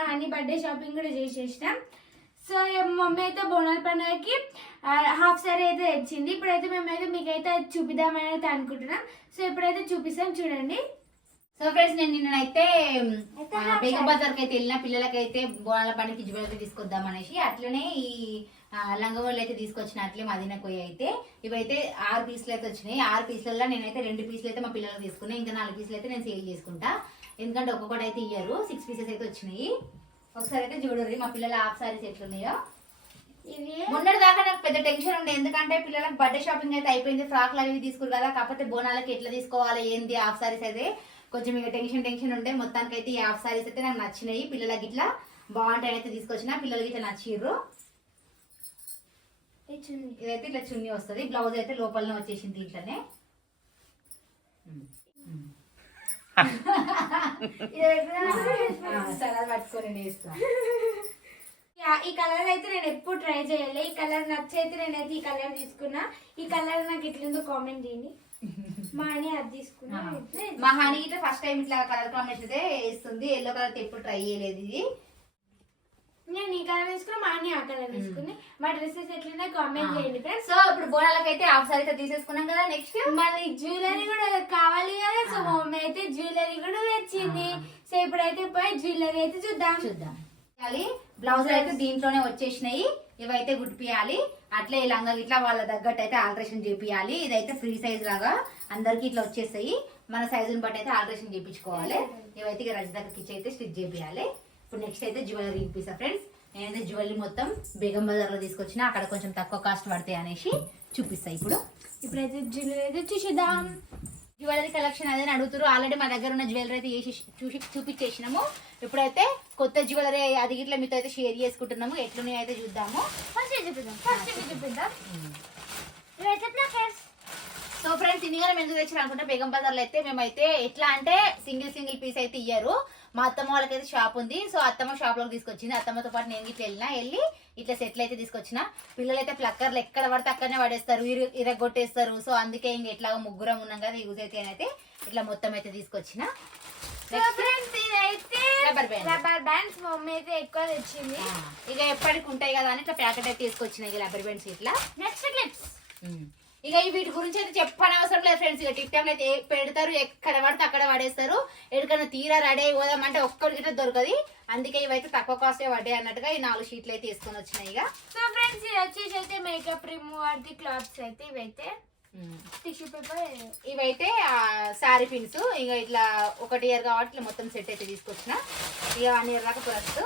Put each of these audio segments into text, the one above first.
మా honey birthday shopping కూడా చేసేసినాం. So mummy అయితే బోనాల పండుగకి హాఫ్ సారీ అయితే తెచ్చింది. ఇప్పుడైతే మేమైతే మీకైతే అది చూపిద్దామని అయితే అనుకుంటున్నాం. సో ఇప్పుడైతే చూపిస్తాం చూడండి. సో ఫ్రెండ్స్ నేను నిన్నైతే బేగం బజార్కి అయితే వెళ్ళిన పిల్లలకైతే బోనాల పండుగకి జ్యువెలరీ తీసుకొద్దాం అనేసి. అట్లనే ఈ లంగవోళ్ళు అయితే తీసుకొచ్చిన అట్లే మదీనకు పోయి అయితే ఇవైతే 6 పీసులు అయితే వచ్చినాయి. 6 పీసులలో నేనైతే 2 పీసులు అయితే మా పిల్లలకు తీసుకున్నాను. ఇంకా 4 పీసులు అయితే నేను సేల్ చేసుకుంటా, ఎందుకంటే ఒక్కొక్కటి అయితే ఇయ్యరు. 6 పీసెస్ అయితే వచ్చినాయి. ఒకసారి అయితే చూడరు మా పిల్లల హాఫ్ సారీస్ ఎట్లున్నాయో. మొన్నటి దాకా నాకు పెద్ద టెన్షన్ ఉండే, ఎందుకంటే పిల్లలకు బర్త్డే షాపింగ్ అయితే అయిపోయింది, ఫ్రాక్లు అవి తీసుకురు కదా. కాకపోతే బోనాలకి ఎట్లా తీసుకోవాలి ఏంది హాఫ్ సారీస్ అయితే కొంచెం ఇక టెన్షన్ ఉండే. మొత్తానికి అయితే ఈ హాఫ్ సారీస్ అయితే నాకు నచ్చినాయి. పిల్లలకి ఇట్లా బాగుంటాయి అయితే తీసుకొచ్చిన, పిల్లలకి ఇట్లా నచ్చిర్రు. ఇదైతే ఇట్లా చున్నీ వస్తుంది, బ్లౌజ్ అయితే లోపలనే వచ్చేసింది దీంట్లోనే. పట్టుకొని వేస్తా. ఈ కలర్ అయితే నేను ఎప్పుడు ట్రై చేయాలి. ఈ కలర్ నచ్చైతే నేనైతే ఈ కలర్ తీసుకున్నా. ఈ కలర్ నాకు ఎట్లుందో కామెంట్ చేయండి. మా హనీ అది తీసుకున్నా. మా హనీ ఇట్లా ఫస్ట్ టైం ఇట్లా కలర్ కాంబినేషన్ అయితే వేస్తుంది. ఎల్లో కలర్ ఎప్పుడు ట్రై చేయలేదు. ఇది నేను ఈ కలర్ తీసుకున్నా, మా హనీ ఆ కలర్ తీసుకుని. మా డ్రెస్సెస్ ఎట్లున్నా కామెంట్ చేయండి ఫ్రెండ్స్. సో ఇప్పుడు బోనాలకైతే హాఫ్ సారీ అయితే తీసేసుకున్నాం కదా. నెక్స్ట్ మళ్ళీ జ్యువెలరీ కూడా కావాలి కదా. సో మమ్మీ అయితే జ్యువెలరీ కూడా తెచ్చింది. సో ఇప్పుడైతే పోయి జ్యువెలరీ అయితే చూద్దాం. బ్లౌజ్ అయితే దీంట్లోనే వచ్చేసినాయి. ఇవైతే గుడిపియాలి. అట్లే లంగా ఇట్లా వాళ్ళ తగ్గట్టు అయితే ఆల్టరేషన్ చేపియాలి. ఇదైతే ఫ్రీ సైజ్ లాగా అందరికి ఇట్లా వచ్చేస్తాయి. మన సైజుని బట్టి అయితే ఆల్టరేషన్ చేయించుకోవాలి. ఇవైతే ఇక రజ దగ్గరికి అయితే స్టిచ్ చేపియాలి. ఇప్పుడు నెక్స్ట్ అయితే జ్యువెలరీ ఇప్పిస్తా ఫ్రెండ్స్. నేనైతే జ్యువెలరీ మొత్తం బేగం బజార్ లో తీసుకొచ్చిన, అక్కడ కొంచెం తక్కువ కాస్ట్ పడతాయి అనేసి చూపిస్తా. ఇప్పుడైతే జ్యువెలరీ అయితే చూసేద్దాం. జ్యువెలరీ కలెక్షన్ అదే అడుగుతారు. ఆల్రెడీ మా దగ్గర ఉన్న జ్యువెలరీ అయితే చూపించేసినాము. ఇప్పుడైతే కొత్త జ్యువెలరీ అది ఇట్లా మీతో అయితే షేర్ చేసుకుంటున్నాము. ఎట్లున్నాయో అయితే చూద్దాము. సో ఫ్రెండ్స్ ఇన్నిగా మేము ఎందుకు తెచ్చిన అనుకుంటే బేగం బజార్లో అయితే మేమైతే ఎట్లా అంటే సింగిల్ పీస్ అయితే ఇయ్యారు. మా అత్తమ్మ వాళ్ళకైతే షాప్ ఉంది. సో అత్తమ్మ షాప్ లోకి తీసుకొచ్చింది. అత్తమ్మతో పాటు నేను ఇట్లా వెళ్ళి ఇట్లా సెట్లు అయితే తీసుకొచ్చిన. పిల్లలైతే ప్లక్కర్లు ఎక్కడ పడితే అక్కడనే పడేస్తారు, ఇరగొట్టేస్తారు. సో అందుకే ఇంక ఎట్లాగో ముగ్గురం ఉన్నాం కదా, యూజ్ అయితే అయితే ఇట్లా మొత్తం అయితే తీసుకొచ్చిన. రబ్బర్ బ్యాండ్స్ మమ్మీ అయితే ఎక్కువ తెచ్చింది. ఇక ఎప్పటికి ఉంటాయి కదా అని ఇట్లా ప్యాకెట్ అయితే తీసుకొచ్చిన రబ్బర్ బ్యాండ్స్ ఇట్లా. Next clips. ఇక వీటి గురించి అయితే చెప్పనవసరం లేదు ఫ్రెండ్స్. ఇక టిప్ టాప్లు అయితే పెడతారు, ఎక్కడ పడితే అక్కడ పడేస్తారు. ఎక్కడికైనా తీరా రెడీ అయిపోదామంటే ఒక్కడికి దొరకదు. అందుకే ఇవైతే తక్కువ కాస్ట్ పడ్డాయి అన్నట్టుగా ఈ 4 షీట్లు అయితే తీసుకొని వచ్చినాయి. ఇక సో ఫ్రెండ్స్ ఇది వచ్చేసి అయితే మేకప్ రిమూవర్ ది క్లాత్స్ అయితే ఇవైతే టిష్యూ పేపర్, ఇవైతే శారీ పిన్స్. ఇక ఇట్లా 1 ఇయర్ కాబట్టి ఇట్లా మొత్తం సెట్ అయితే తీసుకొచ్చిన. ఇక 1 ఇయర్ దాకా ప్లస్.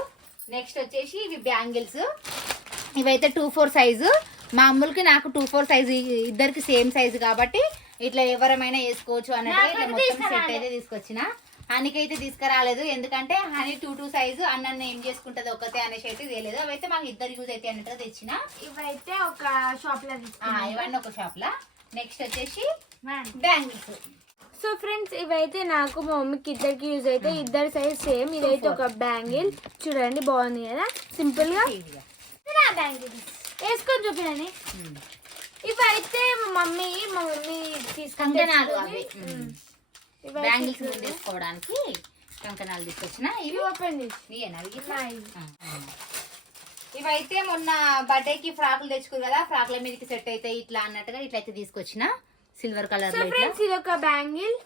నెక్స్ట్ వచ్చేసి ఇవి బ్యాంగిల్స్. ఇవైతే 2-4 సైజు. మామూలుకి నాకు 2-4 సైజు, ఇద్దరికి సేమ్ సైజు కాబట్టి ఇట్లా ఎవరమైనా వేసుకోవచ్చు అన్నట్టు ఇట్లా మొత్తం సెట్ అయితే తీసుకొచ్చిన. హనీకైతే తీసుకురాలేదు, ఎందుకంటే హనీ 2-2 సైజు అన్న ఏం చేసుకుంటది ఒకతే అనేసి అయితే తెలియదు. అవైతే మాకు ఇద్దరు యూజ్ అయితే అన్నట్టుగా తెచ్చిన. ఇవైతే ఒక షాప్ లో ఇవన్నీ ఒక షాప్ లా. నెక్స్ట్ వచ్చేసి బ్యాంగిల్స్. సో ఫ్రెండ్స్ ఇవైతే నాకు మా మమ్మీకి ఇద్దరికి యూజ్ అయితే, ఇద్దరు సైజ్ సేమ్. ఇదైతే ఒక బ్యాంగిల్ చూడండి, బాగుంది కదా, సింపుల్ గా బ్యాంగిల్ వేసుకొని చూపినండి. ఇవైతే మా మమ్మీ కంకణాలు, అవి బ్యాంగిల్స్ వేసుకోవడానికి కంకణాలు తీసుకొచ్చిన. ఇవి ఓపెన్ ఇవైతే మొన్న బర్త్డేకి ఫ్రాకులు తెచ్చుకోరు కదా, ఫ్రాకుల మీదకి సెట్ అయితే ఇట్లా అన్నట్టుగా ఇట్లయితే తీసుకొచ్చిన. Silver colour. ఇది ఒక బ్యాంగిల్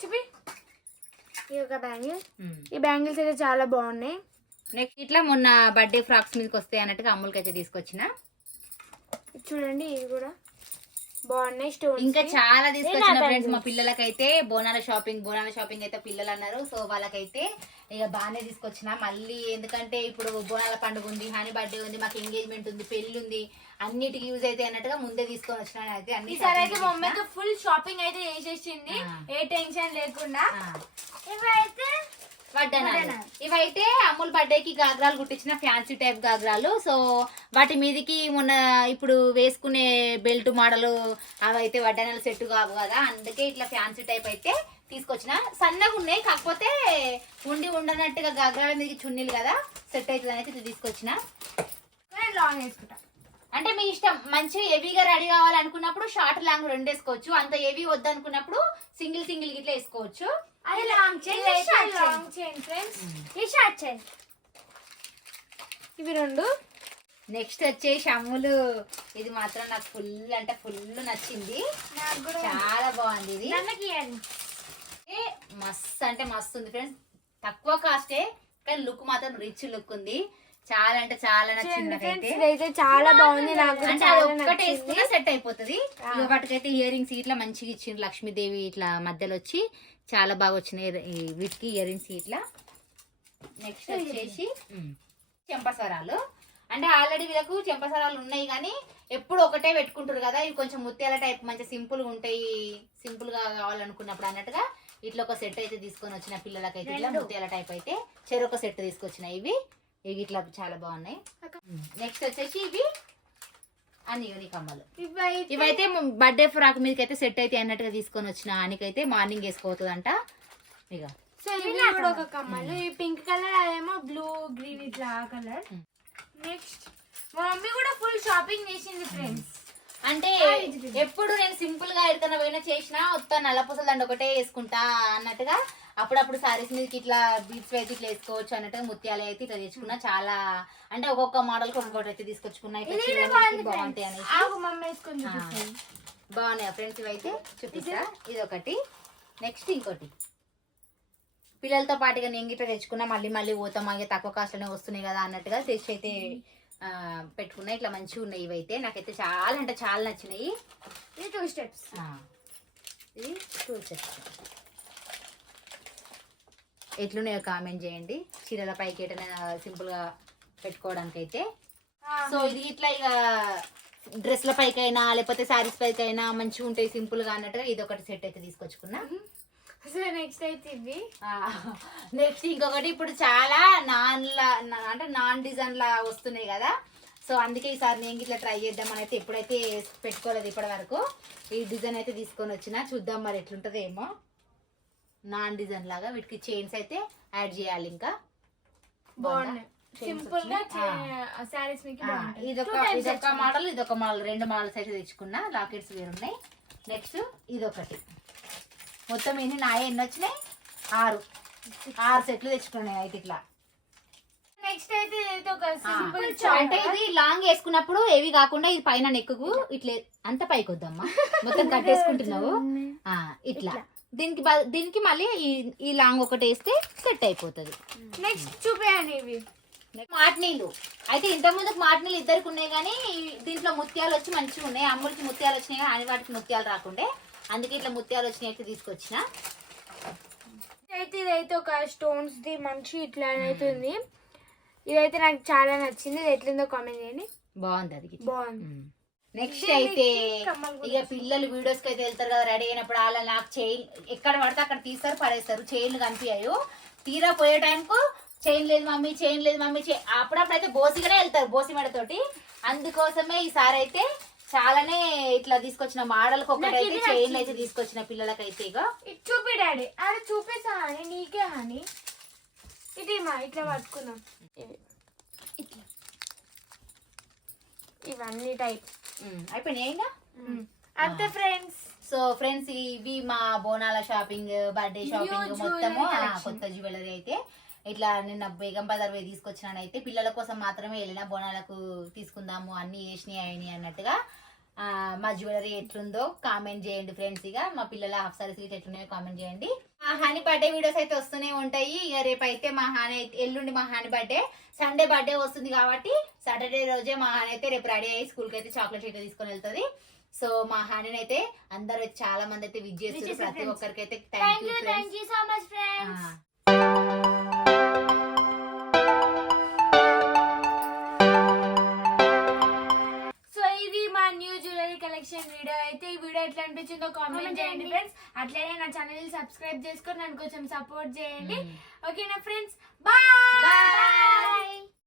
చూపి, ఇది ఒక బ్యాంగిల్. ఈ బ్యాంగిల్స్ అయితే చాలా బాగున్నాయి. నెక్స్ట్ ఇట్లా మొన్న బర్త్డే ఫ్రాక్స్ మీదకి వస్తాయి అన్నట్టుగా అమ్ములకి అయితే తీసుకొచ్చిన. చూడండి ఇది కూడా బాగున్నాయి స్టోన్స్. ఇంకా చాలా తీసుకొచ్చిన ఫ్రెండ్స్. మా పిల్లలకైతే బోనాల షాపింగ్ అయితే పిల్లలు అన్నారు. సో వాళ్ళకైతే ఇక బాగానే తీసుకొచ్చిన. మళ్ళీ ఎందుకంటే ఇప్పుడు బోనాల పండుగ ఉంది, హనీ బర్త్డే ఉంది, మాకు ఎంగేజ్మెంట్ ఉంది, పెళ్లి ఉంది, అన్నిటికి యూజ్ అయితే అన్నట్టుగా ముందే తీసుకొని వచ్చిన. అయితే అన్ని మమ్మీ అయితే ఫుల్ షాపింగ్ అయితే చేసేసింది, ఏ టెన్షన్ లేకుండా. ఇవైతే వడ్డానాలు. ఇవైతే అమ్ముల్ బర్త్డేకి గాగ్రాలు కుట్టించిన ఫ్యాన్సీ టైప్ గాగ్రాలు. సో వాటి మీదకి మొన్న ఇప్పుడు వేసుకునే బెల్ట్ మోడల్ అవైతే వడ్డానాలు సెట్ కావు కదా, అందుకే ఇట్లా ఫ్యాన్సీ టైప్ అయితే తీసుకొచ్చిన. సన్నగా ఉన్నాయి, కాకపోతే ఉండనట్టుగా గాగ్రాల మీదకి చున్నీలు కదా, సెట్ అవుతుంది అనేది ఇది తీసుకొచ్చిన. లాంగ్ వేసుకుంటా అంటే మీ ఇష్టం. మంచి హెవీగా రెడీ కావాలనుకున్నప్పుడు షార్ట్ లాంగ్ 2 వేసుకోవచ్చు. అంత హెవీ వద్దనుకున్నప్పుడు సింగిల్ ఇట్లా వేసుకోవచ్చు. అది long chain, long chain friends. ఈ షార్ట్ చైన్ ఇవి 2. నెక్స్ట్ వచ్చేసి అమ్ములు, ఇది మాత్రం నాకు ఫుల్ అంటే ఫుల్ నచ్చింది, చాలా బాగుంది ఇది. మస్తు అంటే మస్తు ఉంది ఫ్రెండ్స్, తక్కువ కాస్టే కానీ లుక్ మాత్రం రిచ్ లుక్ ఉంది, చాలా అంటే చాలా నచ్చింది నాకైతే. ఇదైతే చాలా బాగుంది, నాకు అంటే అది ఒక్కటే వేసుకున్నా సెట్ అయిపోతుంది. ఇక వాటికైతే ఇయర్ రింగ్స్ ఇట్లా మంచిగా ఇచ్చిండ్రు, లక్ష్మీదేవి ఇట్లా మధ్యలో వచ్చి చాలా బాగా వచ్చినాయి వీటికి ఇయర్ రింగ్స్ ఇట్లా. నెక్స్ట్ వచ్చేసి చెంపస్వరాలు, అంటే ఆల్రెడీ వీళ్ళకు చెంపస్వరాలు ఉన్నాయి కానీ ఎప్పుడు ఒకటే పెట్టుకుంటారు కదా, ఇవి కొంచెం ముత్యాల టైప్ మంచి సింపుల్ గా ఉంటాయి, సింపుల్ గా కావాలనుకున్నప్పుడు అన్నట్టుగా ఇట్లా ఒక సెట్ అయితే తీసుకొని వచ్చిన పిల్లలకైతే ఇట్లా ముత్యాల టైప్ అయితే చెరొక సెట్ తీసుకొచ్చిన. ఇవి ఇట్లా చాలా బాగున్నాయి. నెక్స్ట్ వచ్చేసి ఇవి అన్ని కమ్మలు, ఇవైతే బర్త్డే ఫ్రాక్ మీదకి అయితే సెట్ అయితే అన్నట్టుగా తీసుకొని వచ్చిన. ఆనికైతే మార్నింగ్ వేసుకోవద్దంట. ఇక ఒక కమ్మలు, ఈ పింక్ కలర్, అదేమో బ్లూ గ్రీన్ ఇట్లా కలర్. నెక్స్ట్ మా మమ్మీ కూడా ఫుల్ షాపింగ్ చేసింది ఫ్రెండ్స్. అంటే ఎప్పుడు నేను సింపుల్ గా ఎక్కడికైనా పోయినా చేసినా వస్తా నల్లపూసల దండ ఒకటే వేసుకుంటా అన్నట్టుగా, అప్పుడప్పుడు సారీస్ మీదకి ఇట్లా బీట్స్ అయితే ఇట్లా వేసుకోవచ్చు అన్నట్టుగా ముత్యాలు అయితే ఇట్లా తెచ్చుకున్నా. చాలా అంటే ఒక్కొక్క మోడల్ ఒక్కొక్కటి అయితే తీసుకొచ్చుకున్నా, బాగుంటాయి అనేసి. బాగున్నాయి ఫ్రెండ్స్, ఇవైతే చూపిస్తా. ఇది ఒకటి, నెక్స్ట్ ఇంకోటి పిల్లలతో పాటుగా నేను గిట్లా తెచ్చుకున్నా, మళ్ళీ మళ్ళీ పోతాం అవి తక్కువ కాస్ట్ లోనే వస్తున్నాయి కదా అన్నట్టుగా తెచ్చి అయితే పెట్టుకున్నా. ఇట్లా మంచిగా ఉన్నాయి ఇవైతే, నాకైతే చాలా అంటే చాలా నచ్చినాయి. ఇది 2 స్టెప్స్, ఇది 2 స్టెప్స్. ఎట్లున్నాయో కామెంట్ చేయండి, చీరల పైకి ఎటైనా సింపుల్ గా పెట్టుకోవడానికి అయితే. సో ఇది ఇట్లా ఇక డ్రెస్ల పైకైనా లేకపోతే శారీస్ పైకైనా మంచిగా ఉంటాయి సింపుల్ గా అన్నట్టుగా ఇది ఒకటి సెట్ అయితే తీసుకొచ్చుకున్నా. నెక్స్ట్ అయితే ఇవి. నెక్స్ట్ ఇంకొకటి, ఇప్పుడు చాలా అంటే నాన్ డిజైన్ లా వస్తున్నాయి కదా, సో అందుకే ఈసారి నేను ఇట్లా ట్రై చేద్దామని అయితే ఎప్పుడైతే పెట్టుకోలేదు ఇప్పటి వరకు. ఈ డిజైన్ అయితే తీసుకొని వచ్చిన, చూద్దాం మరి ఎట్లుంటదో ఏమో. నాన్ డిజైన్ లాగా వీటికి చైన్స్ అయితే యాడ్ చేయాలి. ఇంకా బాగున్నాయి సింపుల్ గా సారీస్ మీకు. ఇదొక మోడల్, ఇదొక మోడల్, 2 మోడల్స్ అయితే తెచ్చుకున్నా. లాకెట్స్ వేరున్నాయి. నెక్స్ట్ ఇదొకటి, మొత్తం ఎన్ని వచ్చినాయి 6 సెట్లు తెచ్చుకున్నాయి అయితే ఇట్లా. నెక్స్ట్ అయితే ఒక సింపుల్, అంటే ఇది లాంగ్ వేసుకున్నప్పుడు ఏవి కాకుండా ఇది పైన నెక్కుకు ఇట్లా అంత పైకి వద్దమ్మా, మొత్తం కట్టేసుకుంటున్నావు ఇట్లా. దీనికి మళ్ళీ ఈ లాంగ్ ఒకటి వేస్తే సెట్ అయిపోతుంది. నెక్స్ట్ చూపేయండి ఇవి మాటి నీళ్ళు. అయితే ఇంత ముందుకు మాటి నీళ్ళు ఇద్దరికి ఉన్నాయి కానీ దీంట్లో ముత్యాలు వచ్చి మంచిగా ఉన్నాయి. అమ్ముడికి ముత్యాలు వచ్చినాయి కానీ వాటికి ముత్యాలు రాకుండే, అందుకే ఇట్లా ముత్యాలు వచ్చినాయి తీసుకొచ్చిన. అయితే ఇదైతే ఒక స్టోన్స్ ది మంచి ఇట్లా అవుతుంది. ఇదైతే నాకు చాలా నచ్చింది, ఇది ఎట్లుందో కామెంట్ చేయండి. బాగుంది, అది బాగుంది. నెక్స్ట్ అయితే ఇక పిల్లలు వీడియోస్ కి అయితే వెళ్తారు కదా, రెడీ అయినప్పుడు అలా నాకు చైన్ ఎక్కడ పడితే అక్కడ తీస్తారు పడేస్తారు, చైన్లు కనిపించాయో. తీరా పోయే టైంకు చైన్ లేదు మమ్మీ, చైన్ లేదు మమ్మీ, అప్పుడప్పుడు అయితే బోసిగానే వెళ్తారు, బోసి మెడతోటి. అందుకోసమే ఈసారి అయితే చాలానే ఇట్లా తీసుకొచ్చిన మోడల్ ఒకటి అయితే చైన్లు అయితే తీసుకొచ్చిన పిల్లలకైతే. ఇక చూపి డాడీ, అది చూపిస్తా అని నీకే అని ఇది మా ఇట్లా పట్టుకున్నాం. ఇవన్నీ టైప్ అయిపోయినాయి అంతే ఫ్రెండ్స్. సో ఫ్రెండ్స్, ఇవి మా బోనాల షాపింగ్, బర్త్డే షాపింగ్ మొత్తము కొత్త జ్యువెలరీ అయితే ఇట్లా నిన్న బేగం బజార్ పోయి తీసుకొచ్చినానైతే. పిల్లల కోసం మాత్రమే వెళ్ళిన, బోనాలకు తీసుకుందాము అన్ని వేసినాయి అయినాయి అన్నట్టుగా. మా జ్యువెలరీ ఎట్లుందో కామెంట్ చేయండి ఫ్రెండ్స్. ఇక మా పిల్లల హాఫ్ సారీస్ ఎట్లున్నాయో కామెంట్ చేయండి. మా హాని బర్త్డే వీడియోస్ అయితే వస్తూనే ఉంటాయి. ఇక రేపు అయితే మా హాని ఎల్లుండి మా హాని బర్త్డే, సండే బర్త్డే వస్తుంది కాబట్టి సాటర్డే రోజే మా హాని అయితే రేపు రెడీ అయ్యి స్కూల్కి అయితే చాక్లెట్ అయితే తీసుకొని వెళ్తుంది. సో మా హాని అయితే అందరూ చాలా మంది అయితే విజ్ చేస్తారు, ప్రతి ఒక్కరికి అయితే thank you so much friends. New jewellery collection video అయితే. ఈ వీడియో ఎట్లా అనిపించిందో కామెంట్ చేయండి ఫ్రెండ్స్. అట్లనే నా ఛానల్ సబ్స్క్రైబ్ చేసుకొని నన్ను కొంచెం సపోర్ట్ చేయండి. ఓకేనా ఫ్రెండ్స్, బాయ్.